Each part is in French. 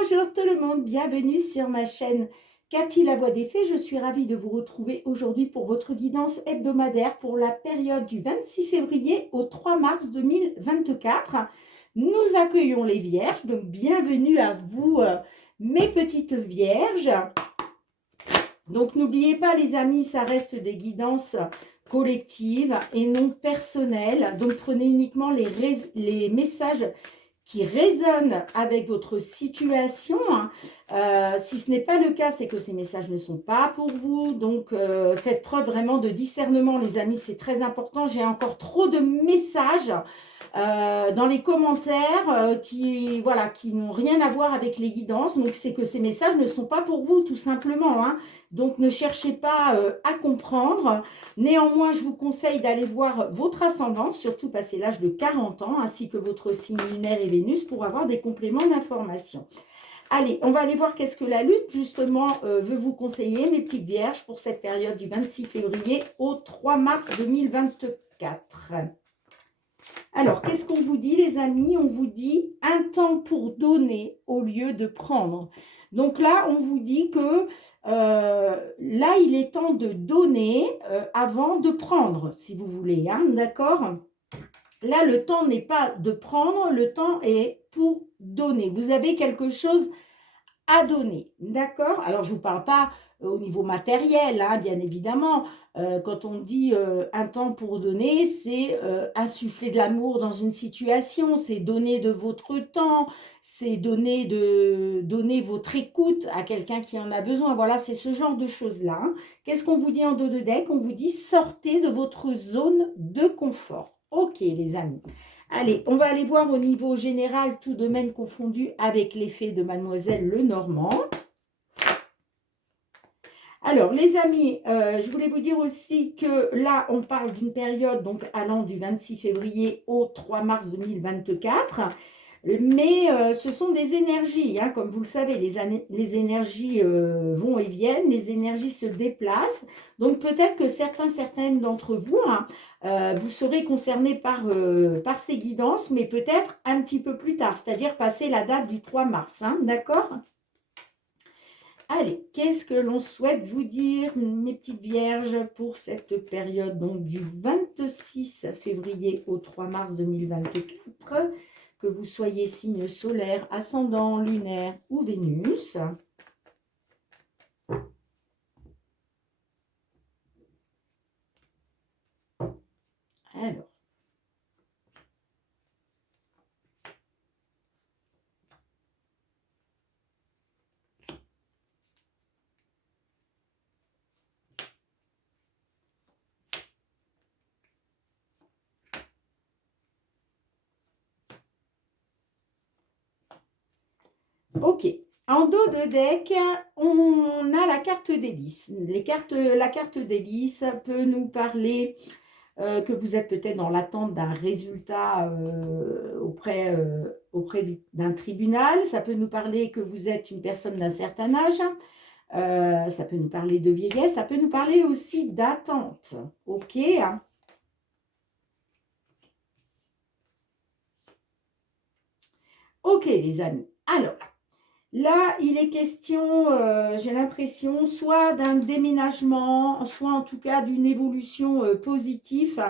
Bonjour tout le monde, bienvenue sur ma chaîne Cathy la Voix des Fées. Je suis ravie de vous retrouver aujourd'hui pour votre guidance hebdomadaire pour la période du 26 février au 3 mars 2024. Nous accueillons les Vierges, donc bienvenue à vous mes petites Vierges. Donc n'oubliez pas les amis, ça reste des guidances collectives et non personnelles. Donc prenez uniquement les messages qui résonnent avec votre situation. Si ce n'est pas le cas, c'est que ces messages ne sont pas pour vous. Donc, faites preuve vraiment de discernement, les amis. C'est très important. J'ai encore trop de messages dans les commentaires voilà, qui n'ont rien à voir avec les guidances. Donc, c'est que ces messages ne sont pas pour vous, tout simplement. Donc, ne cherchez pas à comprendre. Néanmoins, je vous conseille d'aller voir votre ascendance, surtout passé l'âge de 40 ans, ainsi que votre signe lunaire et Vénus pour avoir des compléments d'information. Allez, on va aller voir qu'est-ce que la Lune, justement, veut vous conseiller, mes petites Vierges, pour cette période du 26 février au 3 mars 2024. Alors, qu'est-ce qu'on vous dit, les amis? On vous dit un temps pour donner au lieu de prendre. Donc là, on vous dit que là, il est temps de donner avant de prendre, si vous voulez, d'accord? Là, le temps n'est pas de prendre, le temps est pour donner. Vous avez quelque chose à donner, d'accord? Alors, je ne vous parle pas au niveau matériel, bien évidemment. Quand on dit un temps pour donner, c'est insuffler de l'amour dans une situation, c'est donner de votre temps, c'est donner votre écoute à quelqu'un qui en a besoin. Voilà, c'est ce genre de choses-là. Qu'est-ce qu'on vous dit en dos de deck? On vous dit sortez de votre zone de confort. Ok, les amis. Allez, on va aller voir au niveau général, tout domaine confondu, avec l'effet de Mademoiselle Lenormand. Alors, les amis, je voulais vous dire aussi que là, on parle d'une période donc allant du 26 février au 3 mars 2024. Mais ce sont des énergies, comme vous le savez, les énergies vont et viennent, les énergies se déplacent. Donc peut-être que certaines d'entre vous, vous serez concernés par ces guidances, mais peut-être un petit peu plus tard, c'est-à-dire passer la date du 3 mars, d'accord? Allez, qu'est-ce que l'on souhaite vous dire, mes petites Vierges, pour cette période donc du 26 février au 3 mars 2024? Que vous soyez signe solaire, ascendant, lunaire ou Vénus. Alors. Ok. En dos de deck, on a la carte d'hélice. La carte d'hélice peut nous parler que vous êtes peut-être dans l'attente d'un résultat auprès d'un tribunal. Ça peut nous parler que vous êtes une personne d'un certain âge. Ça peut nous parler de vieillesse. Ça peut nous parler aussi d'attente. Ok. Ok, les amis. Alors, là, il est question, j'ai l'impression, soit d'un déménagement, soit en tout cas d'une évolution positive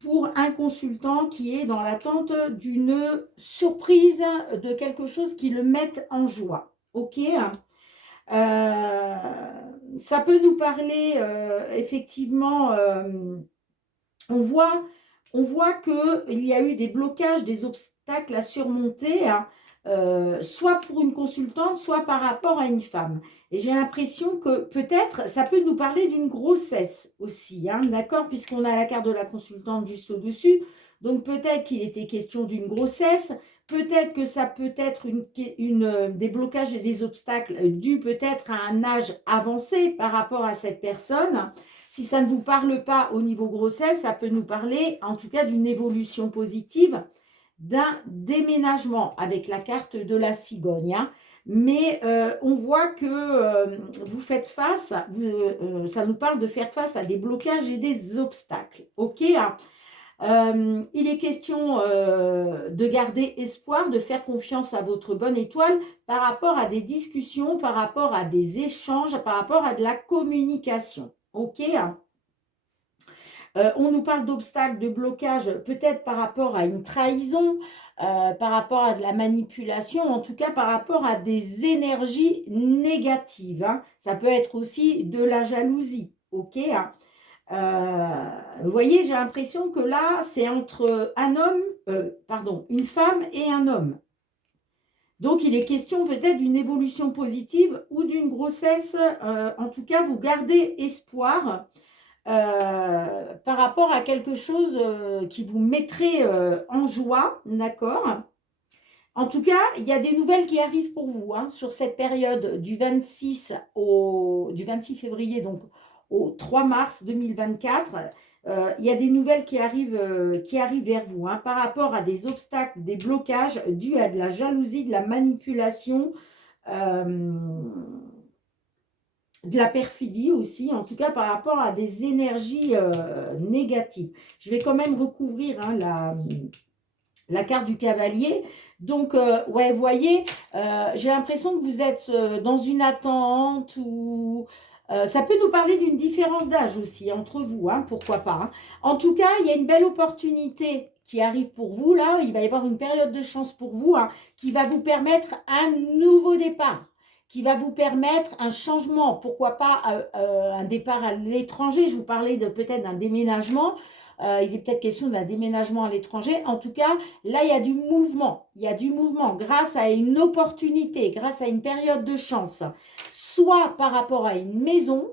pour un consultant qui est dans l'attente d'une surprise, de quelque chose qui le mette en joie. Ok. Ça peut nous parler, effectivement, on voit qu'il y a eu des blocages, des obstacles à surmonter, soit pour une consultante, soit par rapport à une femme. Et j'ai l'impression que peut-être, ça peut nous parler d'une grossesse aussi, d'accord, puisqu'on a la carte de la consultante juste au-dessus. Donc peut-être qu'il était question d'une grossesse, peut-être que ça peut être des blocages et des obstacles dus peut-être à un âge avancé par rapport à cette personne. Si ça ne vous parle pas au niveau grossesse, ça peut nous parler en tout cas d'une évolution positive, d'un déménagement avec la carte de la cigogne. Mais on voit que vous faites face, ça nous parle de faire face à des blocages et des obstacles. Ok. Il est question de garder espoir, de faire confiance à votre bonne étoile par rapport à des discussions, par rapport à des échanges, par rapport à de la communication. Ok, on nous parle d'obstacles, de blocages, peut-être par rapport à une trahison, par rapport à de la manipulation, en tout cas par rapport à des énergies négatives. Hein. Ça peut être aussi de la jalousie. Ok, hein. Vous voyez, j'ai l'impression que là, c'est entre un homme, pardon, une femme et un homme. Donc, il est question peut-être d'une évolution positive ou d'une grossesse. En tout cas, vous gardez espoir par rapport à quelque chose qui vous mettrait en joie, d'accord? En tout cas, il y a des nouvelles qui arrivent pour vous hein, sur cette période du 26 février, donc au 3 mars 2024. Il y a des nouvelles qui arrivent vers vous hein, par rapport à des obstacles, des blocages dus à de la jalousie, de la manipulation, de la perfidie aussi, en tout cas par rapport à des énergies négatives. Je vais quand même recouvrir hein, la carte du cavalier. Donc, ouais, vous voyez, j'ai l'impression que vous êtes dans une attente ou ça peut nous parler d'une différence d'âge aussi entre vous, hein, pourquoi pas. Hein. En tout cas, il y a une belle opportunité qui arrive pour vous, là. Il va y avoir une période de chance pour vous hein, qui va vous permettre un nouveau départ, qui va vous permettre un changement, pourquoi pas un départ à l'étranger. Je vous parlais de peut-être d'un déménagement. Il est peut-être question d'un déménagement à l'étranger. En tout cas, là, il y a du mouvement. Il y a du mouvement grâce à une opportunité, grâce à une période de chance. Soit par rapport à une maison,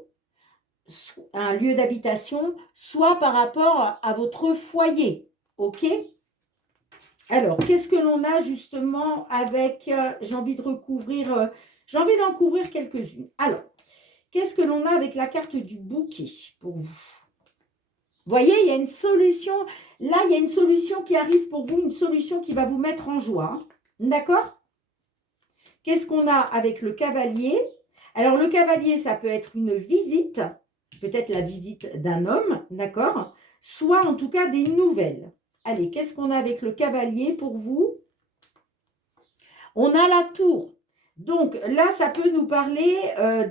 un lieu d'habitation, soit par rapport à votre foyer. OK ? Alors, qu'est-ce que l'on a justement avec... j'ai envie de recouvrir... j'ai envie d'en couvrir quelques-unes. Alors, qu'est-ce que l'on a avec la carte du bouquet pour vous ? Vous voyez, il y a une solution. Là, il y a une solution qui arrive pour vous, une solution qui va vous mettre en joie. D'accord ? Qu'est-ce qu'on a avec le cavalier ? Alors, le cavalier, ça peut être une visite, peut-être la visite d'un homme, d'accord ? Soit en tout cas des nouvelles. Allez, qu'est-ce qu'on a avec le cavalier pour vous ? On a la tour. Donc là, ça peut nous parler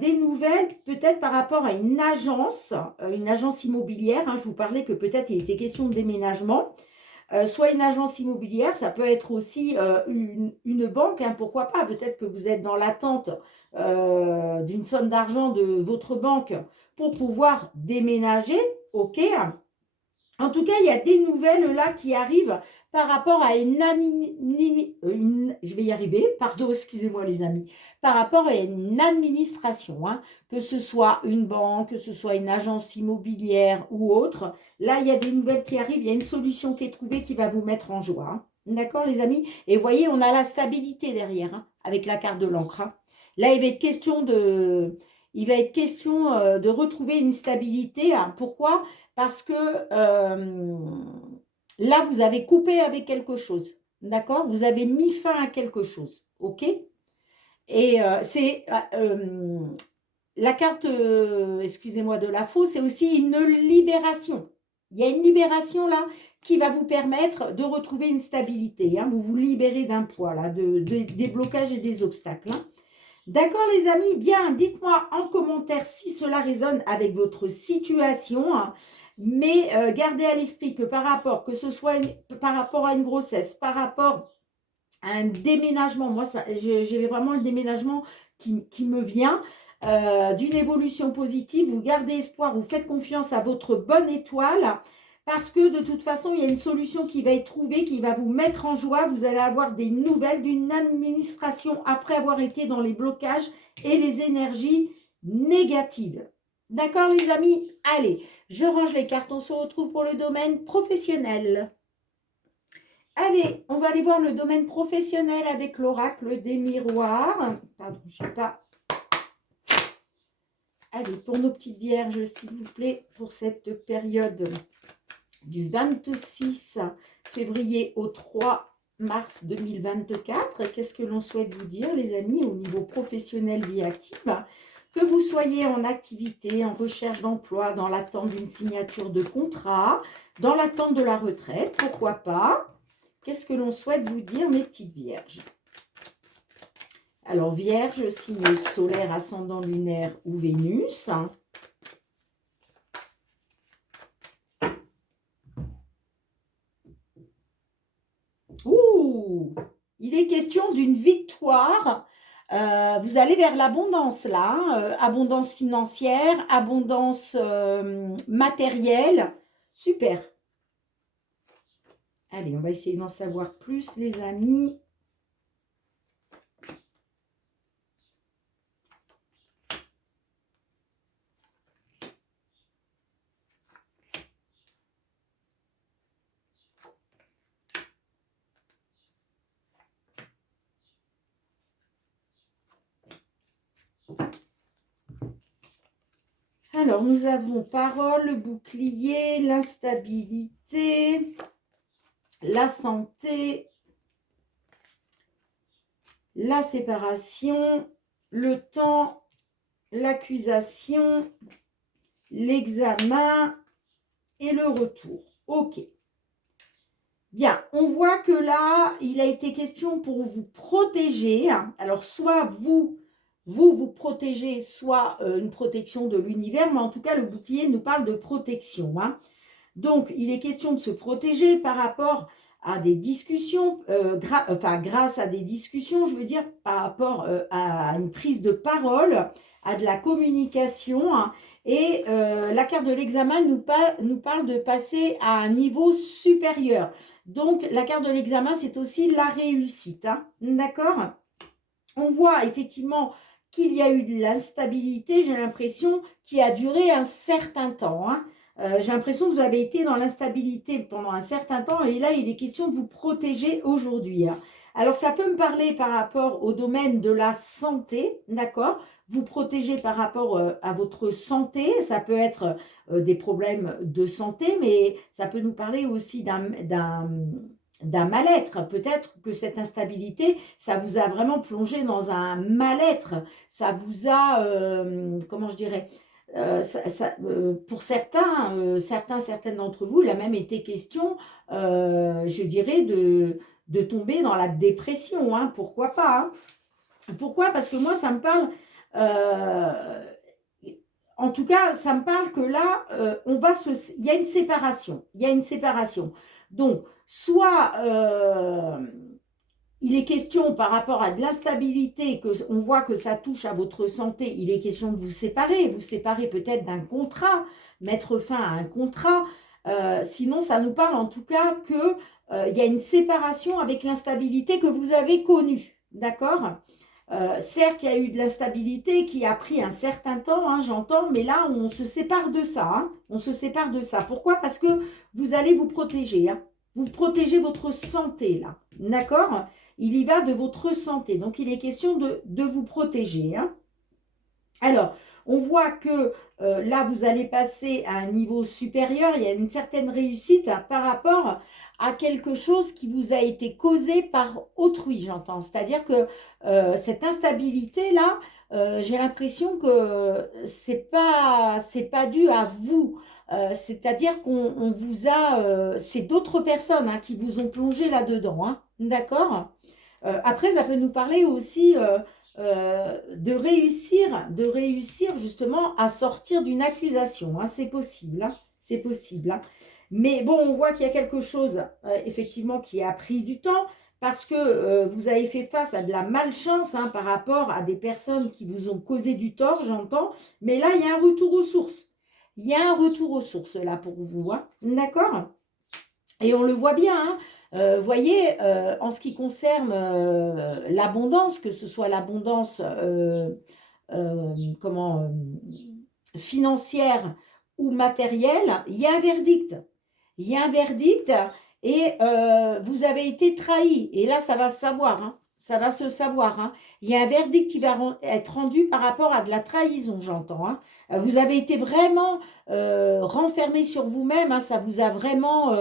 des nouvelles, peut-être par rapport à une agence immobilière. Hein, je vous parlais que peut-être il était question de déménagement. Soit une agence immobilière, ça peut être aussi une banque, hein, pourquoi pas. Peut-être que vous êtes dans l'attente d'une somme d'argent de votre banque pour pouvoir déménager. OK. En tout cas, il y a des nouvelles là qui arrivent par rapport à je vais y arriver, pardon, excusez-moi les amis, par rapport à une administration, hein, que ce soit une banque, que ce soit une agence immobilière ou autre. Là, il y a des nouvelles qui arrivent, il y a une solution qui est trouvée qui va vous mettre en joie. Hein. D'accord les amis? Et vous voyez, on a la stabilité derrière, hein, avec la carte de l'encre. Hein. Là, il va être question de retrouver une stabilité. Hein. Pourquoi? Parce que là, vous avez coupé avec quelque chose. D'accord? Vous avez mis fin à quelque chose. OK? Et c'est la carte, excusez-moi, de la faux, c'est aussi une libération. Il y a une libération là qui va vous permettre de retrouver une stabilité. Hein. Vous vous libérez d'un poids, là, des blocages et des obstacles. Hein. D'accord les amis? Bien, dites-moi en commentaire si cela résonne avec votre situation. Hein. Mais gardez à l'esprit que par rapport, que ce soit par rapport à une grossesse, par rapport à un déménagement, moi j'ai vraiment le déménagement qui me vient, d'une évolution positive, vous gardez espoir, vous faites confiance à votre bonne étoile, parce que de toute façon, il y a une solution qui va être trouvée, qui va vous mettre en joie. Vous allez avoir des nouvelles d'une administration après avoir été dans les blocages et les énergies négatives. D'accord les amis? Allez, je range les cartes, on se retrouve pour le domaine professionnel. Allez, on va aller voir le domaine professionnel avec l'oracle des miroirs. Pardon, je ne sais pas. Allez, pour nos petites vierges, s'il vous plaît, pour cette période du 26 février au 3 mars 2024. Qu'est-ce que l'on souhaite vous dire, les amis, au niveau professionnel vie active? Que vous soyez en activité, en recherche d'emploi, dans l'attente d'une signature de contrat, dans l'attente de la retraite, pourquoi pas? Qu'est-ce que l'on souhaite vous dire, mes petites vierges? Alors, Vierge, signe solaire, ascendant lunaire ou Vénus. Ouh, il est question d'une victoire. Vous allez vers l'abondance là, hein, abondance financière, abondance matérielle. Super. Allez, on va essayer d'en savoir plus, les amis. Alors, nous avons parole, le bouclier, l'instabilité, la santé, la séparation, le temps, l'accusation, l'examen et le retour. Ok. Bien, on voit que là, il a été question pour vous protéger. Alors, soit vous protégez, soit une protection de l'univers, mais en tout cas, le bouclier nous parle de protection. Donc, il est question de se protéger par rapport à des discussions, grâce à des discussions, je veux dire, par rapport à une prise de parole, à de la communication. Et la carte de l'examen nous parle de passer à un niveau supérieur. Donc, la carte de l'examen, c'est aussi la réussite. D'accord? On voit effectivement qu'il y a eu de l'instabilité, j'ai l'impression, qui a duré un certain temps. J'ai l'impression que vous avez été dans l'instabilité pendant un certain temps et là, il est question de vous protéger aujourd'hui. Alors, ça peut me parler par rapport au domaine de la santé, d'accord? Vous protéger par rapport à votre santé, ça peut être des problèmes de santé, mais ça peut nous parler aussi d'un mal-être. Peut-être que cette instabilité, ça vous a vraiment plongé dans un mal-être. Ça vous a, comment je dirais, pour certaines d'entre vous, il a même été question, je dirais, de tomber dans la dépression. Pourquoi pas? Pourquoi? Parce que moi, ça me parle... en tout cas, ça me parle que là, il y a une séparation. Il y a une séparation. Donc, soit il est question par rapport à de l'instabilité, qu'on voit que ça touche à votre santé, il est question de vous séparer peut-être d'un contrat, mettre fin à un contrat. Sinon, ça nous parle en tout cas qu'il y a une séparation avec l'instabilité que vous avez connue. D'accord? Certes, il y a eu de l'instabilité qui a pris un certain temps, j'entends, mais là, on se sépare de ça. On se sépare de ça. Pourquoi? Parce que vous allez vous protéger. Vous protégez votre santé, là. D'accord? Il y va de votre santé. Donc, il est question de vous protéger. Alors, on voit que là, vous allez passer à un niveau supérieur. Il y a une certaine réussite par rapport à quelque chose qui vous a été causé par autrui, j'entends. C'est-à-dire que cette instabilité-là, j'ai l'impression que c'est pas dû à vous. C'est-à-dire qu'on vous a... c'est d'autres personnes qui vous ont plongé là-dedans. D'accord? Après, ça peut nous parler aussi de réussir justement à sortir d'une accusation. C'est possible. C'est possible. Mais bon, on voit qu'il y a quelque chose, effectivement, qui a pris du temps parce que vous avez fait face à de la malchance par rapport à des personnes qui vous ont causé du tort, j'entends. Mais là, il y a un retour aux sources. Il y a un retour aux sources là pour vous. D'accord? Et on le voit bien. Voyez, en ce qui concerne l'abondance, que ce soit l'abondance financière ou matérielle, il y a un verdict. Il y a un verdict et vous avez été trahi. Et là, ça va se savoir. Ça va se savoir. Il y a un verdict qui va être rendu par rapport à de la trahison, j'entends. Vous avez été vraiment renfermé sur vous-même. Ça vous a vraiment...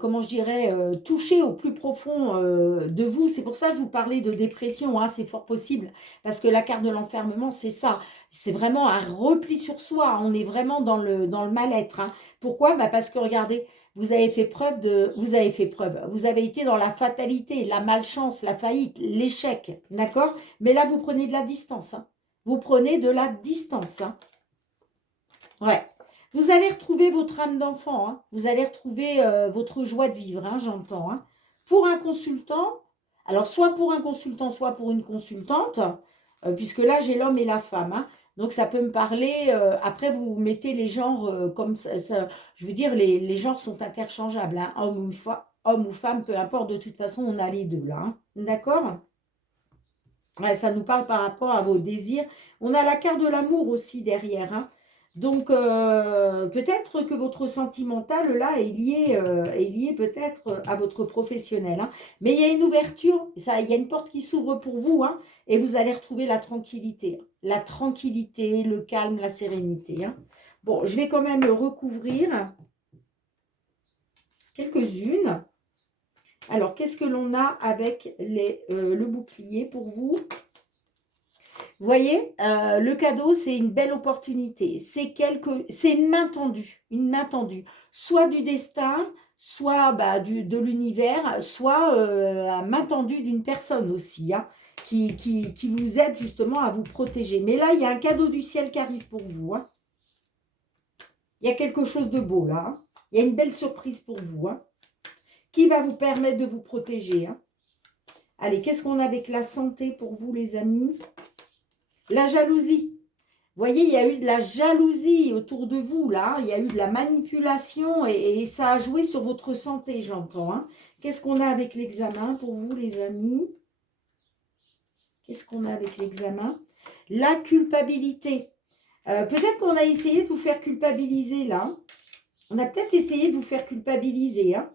comment je dirais, toucher au plus profond de vous. C'est pour ça que je vous parlais de dépression, hein, c'est fort possible, parce que la carte de l'enfermement, c'est ça. C'est vraiment un repli sur soi. On est vraiment dans le mal-être, hein. Pourquoi? Bah parce que regardez, vous avez été dans la fatalité, la malchance, la faillite, l'échec, d'accord? Mais là, vous prenez de la distance, hein. Vous prenez de la distance, hein. Ouais. Vous allez retrouver votre âme d'enfant, hein. Vous allez retrouver votre joie de vivre, hein, j'entends, hein. Pour un consultant, alors soit pour un consultant, soit pour une consultante, puisque là j'ai l'homme et la femme, hein. Donc ça peut me parler, après vous mettez les genres comme je veux dire, les genres sont interchangeables, hein, homme ou femme, peu importe, de toute façon on a les deux là, hein. D'accord? Ouais, ça nous parle par rapport à vos désirs. On a la carte de l'amour aussi derrière, hein. Donc, peut-être que votre sentimental, là, est lié peut-être à votre professionnel, hein. Mais il y a une ouverture, ça, il y a une porte qui s'ouvre pour vous, hein, et vous allez retrouver la tranquillité. La tranquillité, le calme, la sérénité, hein. Bon, je vais quand même recouvrir quelques-unes. Alors, qu'est-ce que l'on a avec le bouclier pour vous? Vous voyez, le cadeau, c'est une belle opportunité. C'est une main tendue, soit du destin, soit bah, de l'univers, soit la main tendue d'une personne aussi, hein, qui vous aide justement à vous protéger. Mais là, il y a un cadeau du ciel qui arrive pour vous, hein. Il y a quelque chose de beau là, hein. Il y a une belle surprise pour vous, hein, qui va vous permettre de vous protéger, hein. Allez, qu'est-ce qu'on a avec la santé pour vous, les amis? La jalousie. Vous voyez, il y a eu de la jalousie autour de vous, là. Il y a eu de la manipulation et ça a joué sur votre santé, j'entends, hein. Qu'est-ce qu'on a avec l'examen pour vous, les amis? Qu'est-ce qu'on a avec l'examen? La culpabilité. Peut-être qu'on a essayé de vous faire culpabiliser, là. On a peut-être essayé de vous faire culpabiliser, hein.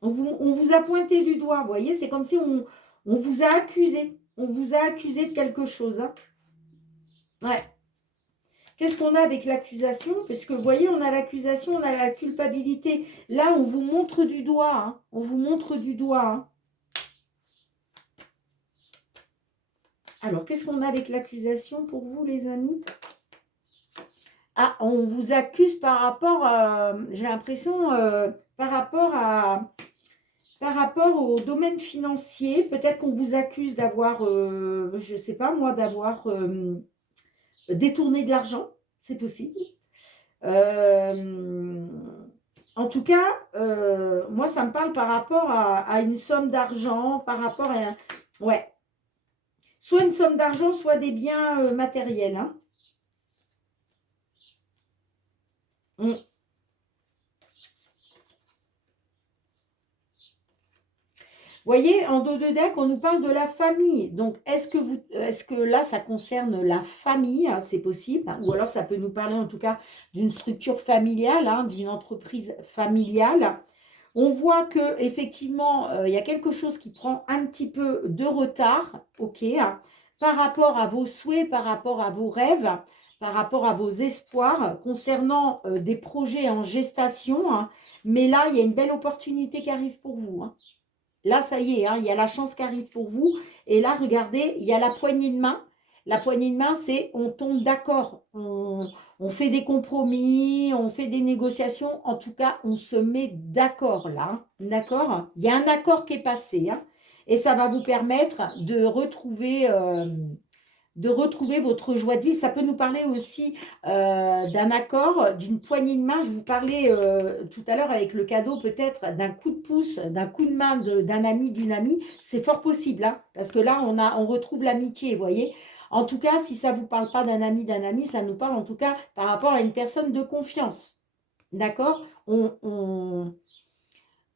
On vous a pointé du doigt, vous voyez. C'est comme si on vous a accusé. On vous a accusé de quelque chose, hein. Ouais. Qu'est-ce qu'on a avec l'accusation? Parce que vous voyez, on a l'accusation, on a la culpabilité. Là, on vous montre du doigt, hein. On vous montre du doigt, hein. Alors, qu'est-ce qu'on a avec l'accusation pour vous, les amis? Ah, on vous accuse par rapport, j'ai l'impression, par rapport au domaine financier. Peut-être qu'on vous accuse d'avoir, je ne sais pas moi, d'avoir détourné de l'argent. C'est possible. Euh, En tout cas, moi, ça me parle par rapport à une somme d'argent, par rapport à... Ouais. Soit une somme d'argent, soit des biens matériels, hein. Mm. Vous voyez, en dos de deck, on nous parle de la famille. Donc, est-ce que là, ça concerne la famille, hein, c'est possible, hein, ou alors ça peut nous parler en tout cas d'une structure familiale, hein, d'une entreprise familiale. On voit que effectivement, il y a quelque chose qui prend un petit peu de retard, ok, hein, par rapport à vos souhaits, par rapport à vos rêves, par rapport à vos espoirs concernant des projets en gestation, hein. Mais là, il y a une belle opportunité qui arrive pour vous, hein. Là, ça y est, hein, il y a la chance qui arrive pour vous. Et là, regardez, il y a la poignée de main. La poignée de main, c'est on tombe d'accord, on fait des compromis, on fait des négociations. En tout cas, on se met d'accord là, hein. D'accord? Il y a un accord qui est passé, hein, et ça va vous permettre de retrouver votre joie de vivre. Ça peut nous parler aussi d'un accord, d'une poignée de main. Je vous parlais tout à l'heure avec le cadeau peut-être d'un coup de pouce, d'un coup de main d'un ami, d'une amie. C'est fort possible, hein, parce que là, on retrouve l'amitié, vous voyez. En tout cas, si ça ne vous parle pas d'un ami, ça nous parle en tout cas par rapport à une personne de confiance. D'accord?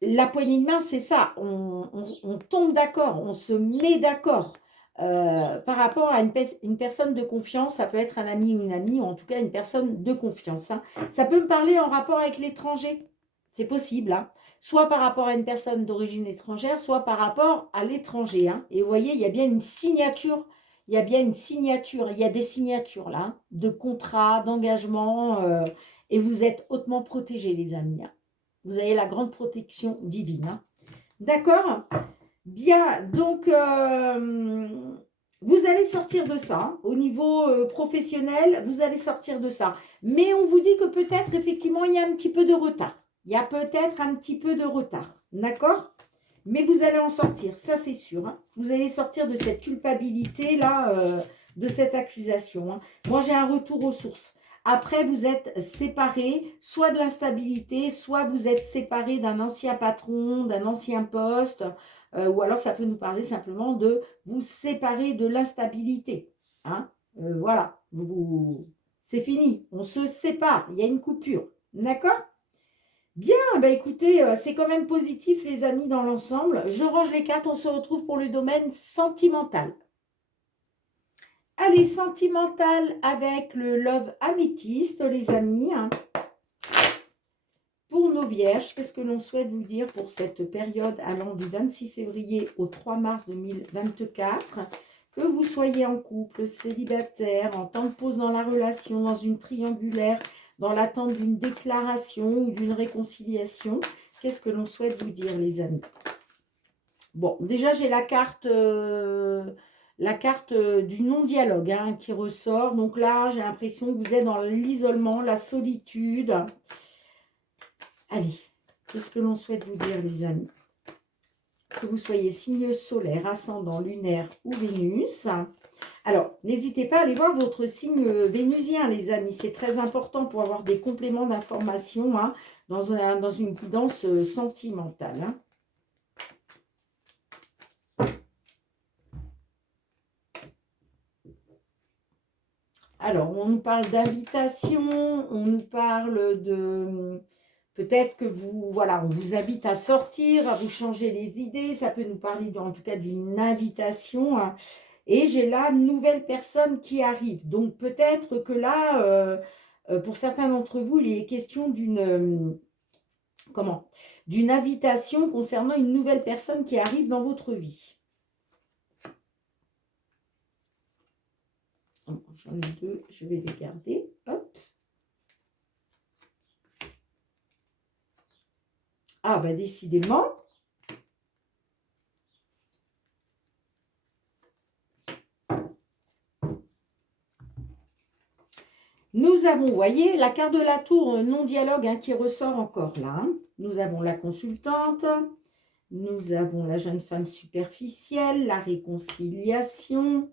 La poignée de main, c'est ça. On tombe d'accord, on se met d'accord. Par rapport à une personne de confiance, ça peut être un ami ou une amie, ou en tout cas une personne de confiance, hein. Ça peut me parler en rapport avec l'étranger, c'est possible, hein. Soit par rapport à une personne d'origine étrangère, soit par rapport à l'étranger, hein. Et vous voyez, il y a bien une signature, il y a bien une signature, il y a des signatures là, hein, de contrats, d'engagement, et vous êtes hautement protégés, les amis, hein. Vous avez la grande protection divine. Hein. D'accord? Bien, donc, vous allez sortir de ça. Hein. Au niveau professionnel, vous allez sortir de ça. Mais on vous dit que peut-être, effectivement, il y a un petit peu de retard. Il y a peut-être un petit peu de retard. D'accord? Mais vous allez en sortir, ça c'est sûr. Hein. Vous allez sortir de cette culpabilité-là, de cette accusation. Hein. Moi, j'ai un retour aux sources. Après, vous êtes séparés, soit de l'instabilité, soit vous êtes séparés d'un ancien patron, d'un ancien poste, ou alors ça peut nous parler simplement de vous séparer de l'instabilité. Hein. Voilà, c'est fini, on se sépare, il y a une coupure. D'accord? Bien, bah écoutez, c'est quand même positif les amis dans l'ensemble. Je range les cartes, on se retrouve pour le domaine sentimental. Allez, sentimental avec le Love Améthyste, les amis. Hein. Pour nos vierges, qu'est-ce que l'on souhaite vous dire pour cette période allant du 26 février au 3 mars 2024? Que vous soyez en couple, célibataire, en temps de pause dans la relation, dans une triangulaire, dans l'attente d'une déclaration ou d'une réconciliation, qu'est-ce que l'on souhaite vous dire, les amis? Bon, déjà, j'ai la carte du non-dialogue hein, qui ressort. Donc là, j'ai l'impression que vous êtes dans l'isolement, la solitude. Allez, qu'est-ce que l'on souhaite vous dire, les amis? Que vous soyez signe solaire, ascendant, lunaire ou Vénus. Alors, n'hésitez pas à aller voir votre signe vénusien, les amis. C'est très important pour avoir des compléments d'information hein, dans une guidance sentimentale. Hein. Alors, on nous parle d'invitation, on nous parle de... Peut-être que vous, voilà, on vous invite à sortir, à vous changer les idées. Ça peut nous parler en tout cas d'une invitation. Hein. Et j'ai là une nouvelle personne qui arrive. Donc peut-être que là, pour certains d'entre vous, il est question d'une invitation concernant une nouvelle personne qui arrive dans votre vie. J'en ai deux, je vais les garder. Hop. Ah, bah décidément. Nous avons, vous voyez, la carte de la tour non-dialogue hein, qui ressort encore là. Hein. Nous avons la consultante. Nous avons la jeune femme superficielle, la réconciliation,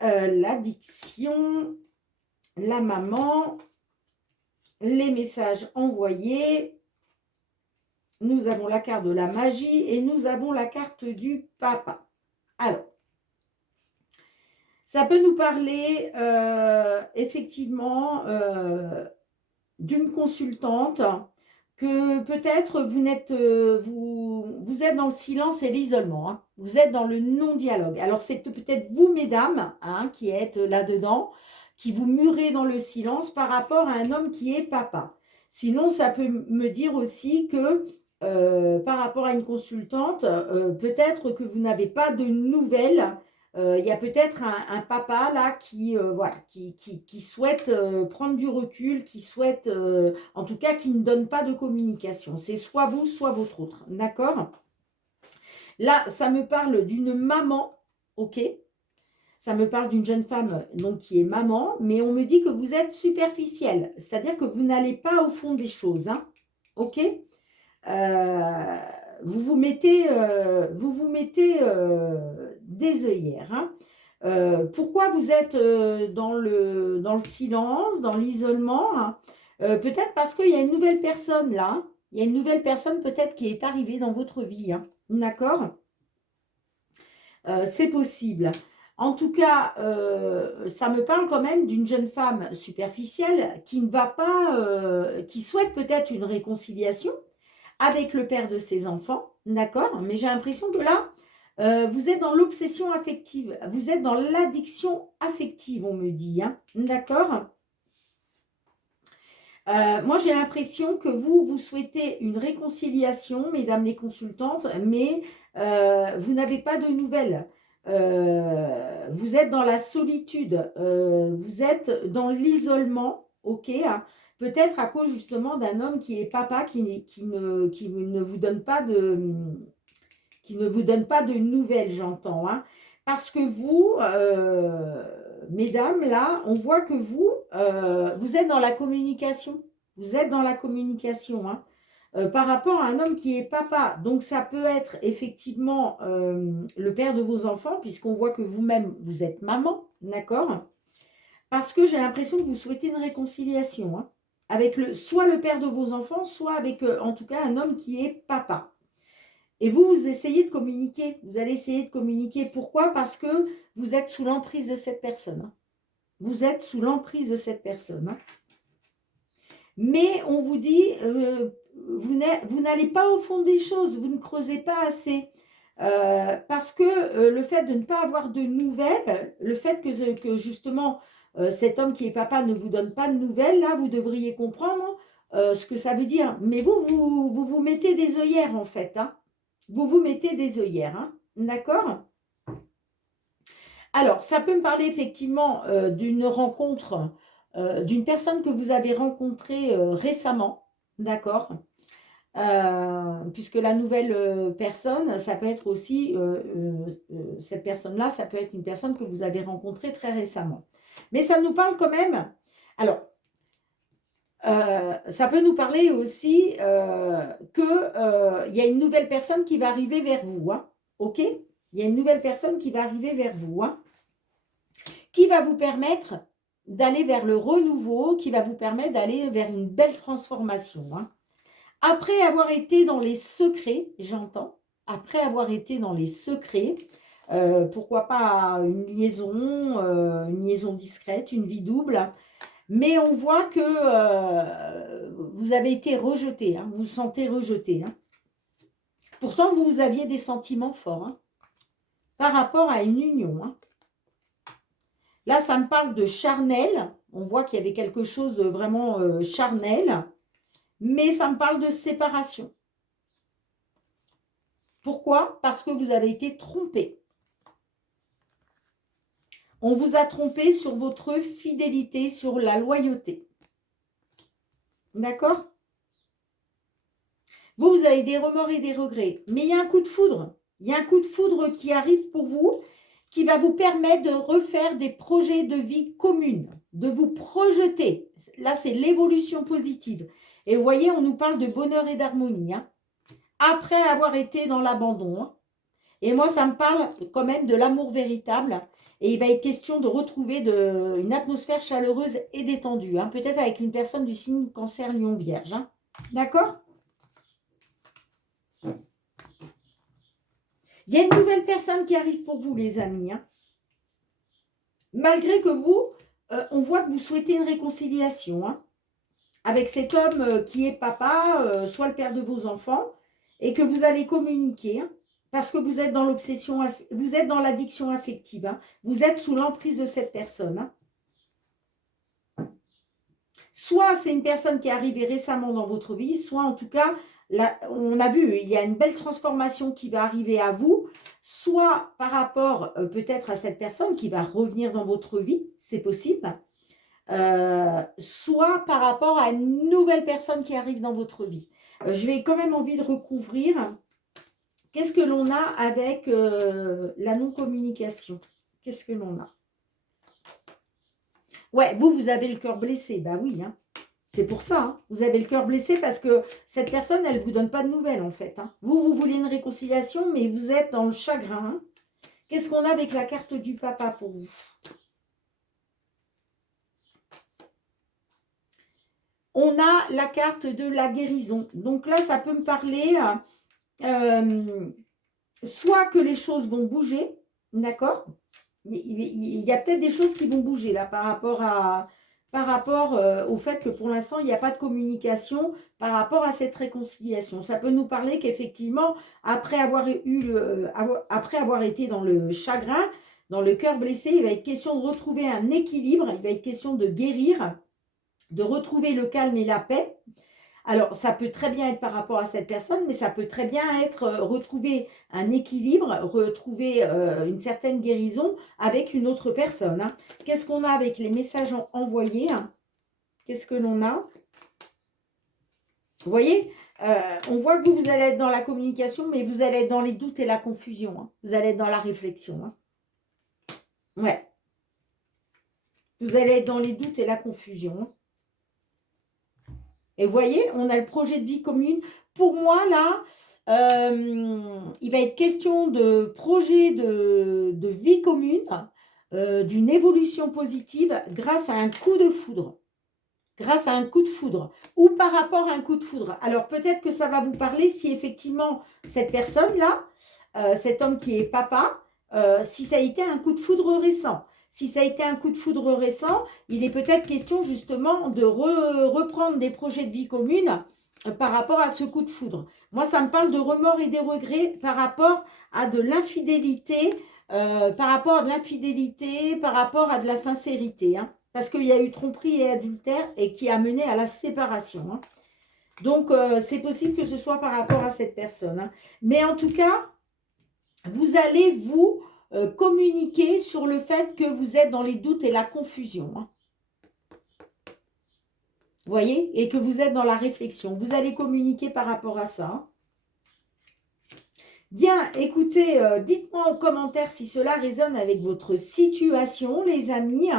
l'addiction, la maman, les messages envoyés. Nous avons la carte de la magie et nous avons la carte du papa. Alors, ça peut nous parler effectivement d'une consultante que peut-être vous êtes dans le silence et l'isolement. Hein. Vous êtes dans le non-dialogue. Alors, c'est peut-être vous, mesdames, hein, qui êtes là-dedans, qui vous murez dans le silence par rapport à un homme qui est papa. Sinon, ça peut me dire aussi que par rapport à une consultante, peut-être que vous n'avez pas de nouvelles. Il y a peut-être un papa là qui, voilà, qui souhaite prendre du recul, qui souhaite, en tout cas, qui ne donne pas de communication. C'est soit vous, soit votre autre. D'accord? Là, ça me parle d'une maman, ok? Ça me parle d'une jeune femme donc, qui est maman, mais on me dit que vous êtes superficielle, c'est-à-dire que vous n'allez pas au fond des choses, hein, ok? Vous vous mettez des œillères. Hein. Pourquoi vous êtes dans le silence, dans l'isolement hein. Peut-être parce qu'il y a une nouvelle personne là. Hein. Il y a une nouvelle personne peut-être qui est arrivée dans votre vie. Hein. D'accord? C'est possible. En tout cas, ça me parle quand même d'une jeune femme superficielle qui ne va pas, qui souhaite peut-être une réconciliation avec le père de ses enfants, d'accord? Mais j'ai l'impression que là, vous êtes dans l'obsession affective, vous êtes dans l'addiction affective, on me dit, hein, d'accord? Moi, j'ai l'impression que vous souhaitez une réconciliation, mesdames les consultantes, mais vous n'avez pas de nouvelles. Vous êtes dans la solitude, vous êtes dans l'isolement, ok, hein. Peut-être à cause justement d'un homme qui est papa, qui ne vous donne pas de nouvelles, j'entends, hein. Parce que vous, mesdames, là, on voit que vous, vous êtes dans la communication. Vous êtes dans la communication, hein, par rapport à un homme qui est papa. Donc, ça peut être effectivement le père de vos enfants, puisqu'on voit que vous-même, vous êtes maman, d'accord? Parce que j'ai l'impression que vous souhaitez une réconciliation, hein, avec soit le père de vos enfants, soit avec, en tout cas, un homme qui est papa. Et vous, vous essayez de communiquer. Vous allez essayer de communiquer. Pourquoi? Parce que vous êtes sous l'emprise de cette personne, hein. Vous êtes sous l'emprise de cette personne, hein. Mais on vous dit, vous n'allez pas au fond des choses, vous ne creusez pas assez. Parce que le fait de ne pas avoir de nouvelles, le fait que justement cet homme qui est papa ne vous donne pas de nouvelles, là, vous devriez comprendre ce que ça veut dire. Mais vous mettez des œillères en fait, hein. Vous vous mettez des œillères, hein. D'accord? Alors, ça peut me parler effectivement d'une rencontre, d'une personne que vous avez rencontrée récemment, d'accord? Puisque la nouvelle personne, ça peut être aussi, cette personne-là, ça peut être une personne que vous avez rencontrée très récemment. Mais ça nous parle quand même, alors, ça peut nous parler aussi qu'il y a une nouvelle personne qui va arriver vers vous, hein, ok? Il y a une nouvelle personne qui va arriver vers vous, hein, qui va vous permettre d'aller vers le renouveau, qui va vous permettre d'aller vers une belle transformation, hein. Après avoir été dans les secrets, j'entends, après avoir été dans les secrets, pourquoi pas une liaison discrète, une vie double, mais on voit que vous avez été rejeté, hein, vous vous sentez rejeté, hein. Pourtant, vous aviez des sentiments forts, hein, par rapport à une union, hein. Là, ça me parle de charnel. On voit qu'il y avait quelque chose de vraiment charnel. Mais ça me parle de séparation. Pourquoi? Parce que vous avez été trompé. On vous a trompé sur votre fidélité, sur la loyauté. D'accord? Vous avez des remords et des regrets. Mais il y a un coup de foudre. Il y a un coup de foudre qui arrive pour vous, qui va vous permettre de refaire des projets de vie communs, de vous projeter. Là, c'est l'évolution positive. Et vous voyez, on nous parle de bonheur et d'harmonie, hein, après avoir été dans l'abandon, hein. Et moi, ça me parle quand même de l'amour véritable. Et il va être question de retrouver une atmosphère chaleureuse et détendue, hein, peut-être avec une personne du signe Cancer, Lion, Vierge, hein. D'accord? Il y a une nouvelle personne qui arrive pour vous, les amis, hein. Malgré que vous, on voit que vous souhaitez une réconciliation, hein, avec cet homme qui est papa, soit le père de vos enfants, et que vous allez communiquer, hein, parce que vous êtes dans l'obsession, vous êtes dans l'addiction affective, hein, vous êtes sous l'emprise de cette personne, hein. Soit c'est une personne qui est arrivée récemment dans votre vie, soit en tout cas, là, on a vu, il y a une belle transformation qui va arriver à vous, soit par rapport peut-être à cette personne qui va revenir dans votre vie, c'est possible, soit par rapport à une nouvelle personne qui arrive dans votre vie. Je vais quand même envie de recouvrir. Qu'est-ce que l'on a avec la non-communication? Qu'est-ce que l'on a? Ouais, vous avez le cœur blessé. Bah oui, hein. C'est pour ça, hein. Vous avez le cœur blessé parce que cette personne, elle ne vous donne pas de nouvelles, en fait, hein. Vous voulez une réconciliation, mais vous êtes dans le chagrin, hein. Qu'est-ce qu'on a avec la carte du papa pour vous? On a la carte de la guérison. Donc là, ça peut me parler soit que les choses vont bouger, d'accord? Il y a peut-être des choses qui vont bouger là par rapport au fait que pour l'instant, il n'y a pas de communication par rapport à cette réconciliation. Ça peut nous parler qu'effectivement, après avoir été dans le chagrin, dans le cœur blessé, il va être question de retrouver un équilibre, il va être question de guérir, de retrouver le calme et la paix. Alors, ça peut très bien être par rapport à cette personne, mais ça peut très bien être retrouver un équilibre, retrouver une certaine guérison avec une autre personne, hein. Qu'est-ce qu'on a avec les messages envoyés, hein? Qu'est-ce que l'on a? Vous voyez, on voit que vous allez être dans la communication, mais vous allez être dans les doutes et la confusion. Hein. Vous allez être dans la réflexion. Hein. Ouais. Vous allez être dans les doutes et la confusion. Hein. Et vous voyez, on a le projet de vie commune. Pour moi, là, il va être question de projet de vie commune, d'une évolution positive grâce à un coup de foudre. Grâce à un coup de foudre ou par rapport à un coup de foudre. Alors, peut-être que ça va vous parler si effectivement, cette personne-là, cet homme qui est papa, si ça a été un coup de foudre récent. Si ça a été un coup de foudre récent, il est peut-être question justement de reprendre des projets de vie commune par rapport à ce coup de foudre. Moi, ça me parle de remords et des regrets par rapport à de l'infidélité, par rapport à de l'infidélité, par rapport à de la sincérité. Hein. Parce qu'il y a eu tromperie et adultère et qui a mené à la séparation. Hein. Donc, c'est possible que ce soit par rapport à cette personne. Hein. Mais en tout cas, vous allez vous communiquer sur le fait que vous êtes dans les doutes et la confusion. Hein. Vous voyez? Et que vous êtes dans la réflexion. Vous allez communiquer par rapport à ça. Hein. Bien, écoutez, dites-moi en commentaire si cela résonne avec votre situation, les amis.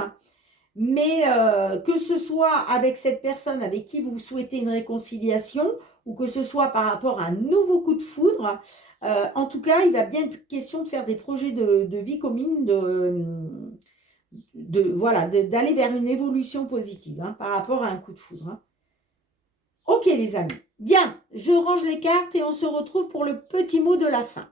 Mais que ce soit avec cette personne avec qui vous souhaitez une réconciliation ou que ce soit par rapport à un nouveau coup de foudre, en tout cas, il va bien être question de faire des projets de vie commune, voilà, d'aller vers une évolution positive hein, par rapport à un coup de foudre. Hein. Ok les amis, bien, je range les cartes et on se retrouve pour le petit mot de la fin.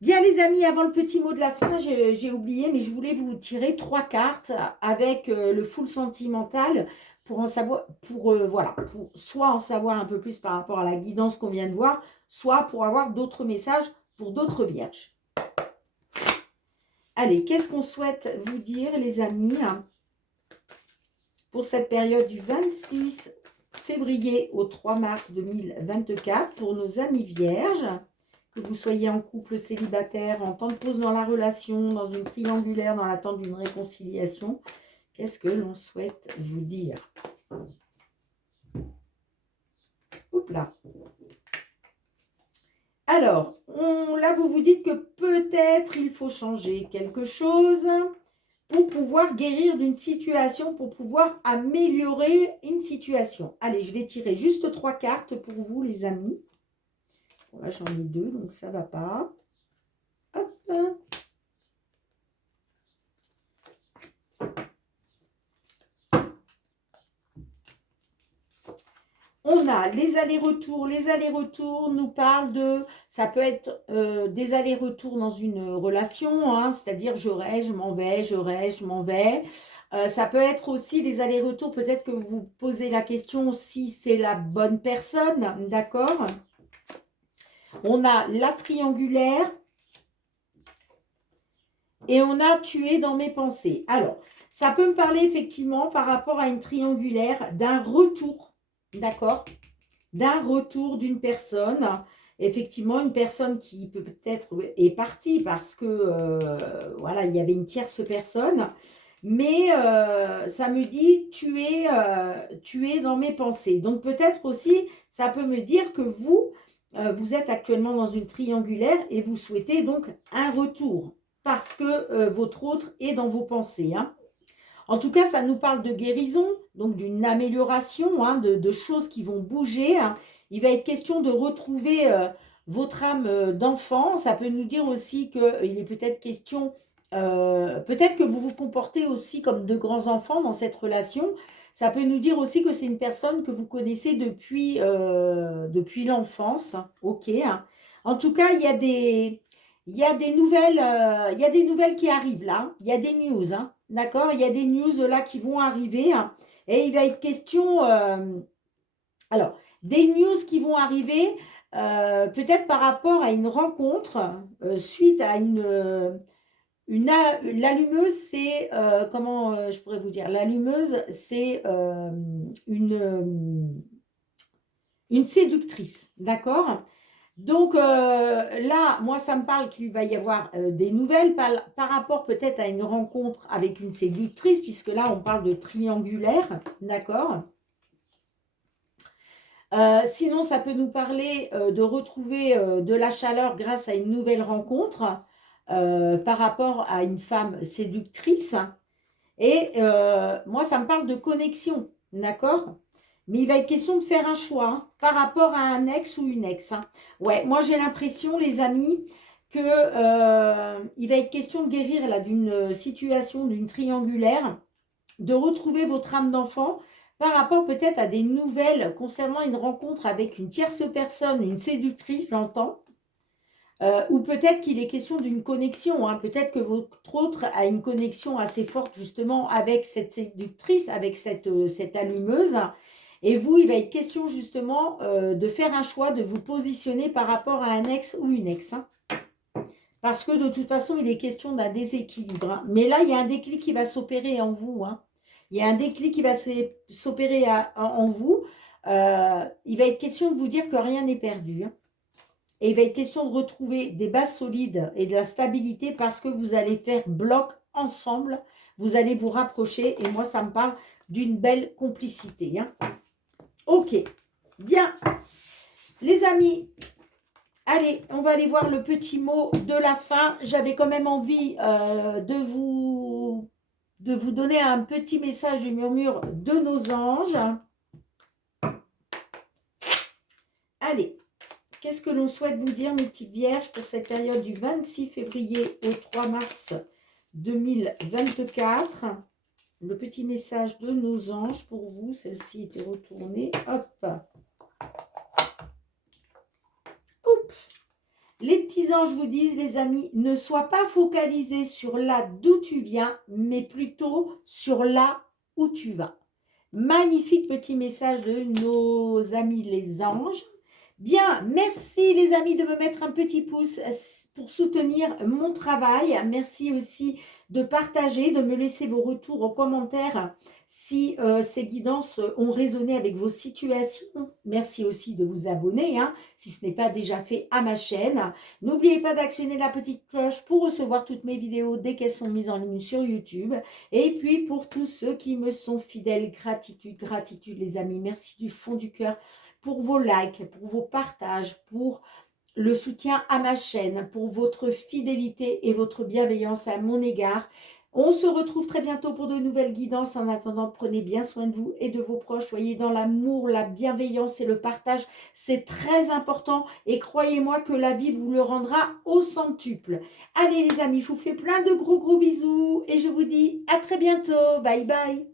Bien les amis, avant le petit mot de la fin, j'ai oublié, mais je voulais vous tirer 3 cartes avec le full sentimental pour en savoir, voilà, pour soit en savoir un peu plus par rapport à la guidance qu'on vient de voir, soit pour avoir d'autres messages pour d'autres vierges. Allez, qu'est-ce qu'on souhaite vous dire les amis pour cette période du 26 février au 3 mars 2024 pour nos amis vierges? Que vous soyez en couple, célibataire, en temps de pause dans la relation, dans une triangulaire, dans l'attente d'une réconciliation, qu'est-ce que l'on souhaite vous dire? Oups là. Alors, là, vous vous dites que peut-être il faut changer quelque chose pour pouvoir guérir d'une situation, pour pouvoir améliorer une situation. Allez, je vais tirer juste 3 cartes pour vous, les amis. Bon, là, j'en ai 2, donc ça ne va pas. Hop. On a les allers-retours. Les allers-retours nous parlent de... Ça peut être des allers-retours dans une relation, hein, c'est-à-dire je reste, je m'en vais, je reste, je m'en vais. Ça peut être aussi des allers-retours, peut-être que vous vous posez la question si c'est la bonne personne, d'accord? On a la triangulaire et on a tué dans mes pensées. Alors, ça peut me parler effectivement par rapport à une triangulaire d'un retour, d'accord? D'un retour d'une personne. Effectivement, une personne qui peut-être est partie parce que, voilà, il y avait une tierce personne. Mais ça me dit, tu es dans mes pensées. Donc, peut-être aussi, ça peut me dire que vous, vous êtes actuellement dans une triangulaire et vous souhaitez donc un retour parce que votre autre est dans vos pensées. Hein. En tout cas, ça nous parle de guérison, donc d'une amélioration, hein, de choses qui vont bouger. Hein. Il va être question de retrouver votre âme d'enfant. Ça peut nous dire aussi qu'il est peut-être question, peut-être que vous vous comportez aussi comme de grands enfants dans cette relation. Ça peut nous dire aussi que c'est une personne que vous connaissez depuis l'enfance. Ok. Hein. En tout cas, il y a des nouvelles, il y a des nouvelles qui arrivent là. Il y a des news, hein. D'accord? Il y a des news là qui vont arriver. Hein. Et il va être question, alors, des news qui vont arriver, peut-être par rapport à une rencontre, suite à l'allumeuse, c'est, comment je pourrais vous dire? L'allumeuse, c'est une séductrice, d'accord? Donc là, moi, ça me parle qu'il va y avoir des nouvelles par rapport peut-être à une rencontre avec une séductrice, puisque là, on parle de triangulaire, d'accord? Sinon, ça peut nous parler de retrouver de la chaleur grâce à une nouvelle rencontre par rapport à une femme séductrice. Et moi, ça me parle de connexion, d'accord? Mais il va être question de faire un choix hein, par rapport à un ex ou une ex. Hein. Ouais, moi j'ai l'impression, les amis, que il va être question de guérir là d'une situation, d'une triangulaire, de retrouver votre âme d'enfant par rapport peut-être à des nouvelles concernant une rencontre avec une tierce personne, une séductrice, j'entends. Ou peut-être qu'il est question d'une connexion. Hein. Peut-être que votre autre a une connexion assez forte justement avec cette séductrice, avec cette allumeuse. Et vous, il va être question justement de faire un choix, de vous positionner par rapport à un ex ou une ex. Hein. Parce que de toute façon, il est question d'un déséquilibre. Hein. Mais là, il y a un déclic qui va s'opérer en vous. Hein. Il y a un déclic qui va s'opérer en vous. Il va être question de vous dire que rien n'est perdu. Hein. Et il va être question de retrouver des bases solides et de la stabilité parce que vous allez faire bloc ensemble. Vous allez vous rapprocher. Et moi, ça me parle d'une belle complicité. Hein. Ok, bien. Les amis, allez, on va aller voir le petit mot de la fin. J'avais quand même envie de vous donner un petit message du murmure de nos anges. Allez, qu'est-ce que l'on souhaite vous dire, mes petites vierges, pour cette période du 26 février au 3 mars 2024? Le petit message de nos anges pour vous. Celle-ci était retournée. Hop. Hop. Les petits anges vous disent, les amis, ne sois pas focalisé sur là d'où tu viens, mais plutôt sur là où tu vas. Magnifique petit message de nos amis les anges. Bien, merci les amis de me mettre un petit pouce pour soutenir mon travail. Merci aussi de partager, de me laisser vos retours en commentaire si ces guidances ont résonné avec vos situations. Merci aussi de vous abonner, hein, si ce n'est pas déjà fait à ma chaîne. N'oubliez pas d'actionner la petite cloche pour recevoir toutes mes vidéos dès qu'elles sont mises en ligne sur YouTube. Et puis pour tous ceux qui me sont fidèles, gratitude, gratitude les amis. Merci du fond du cœur pour vos likes, pour vos partages, pour le soutien à ma chaîne, pour votre fidélité et votre bienveillance à mon égard. On se retrouve très bientôt pour de nouvelles guidances. En attendant, prenez bien soin de vous et de vos proches. Soyez dans l'amour, la bienveillance et le partage. C'est très important et croyez-moi que la vie vous le rendra au centuple. Allez les amis, je vous fais plein de gros bisous et je vous dis à très bientôt. Bye bye.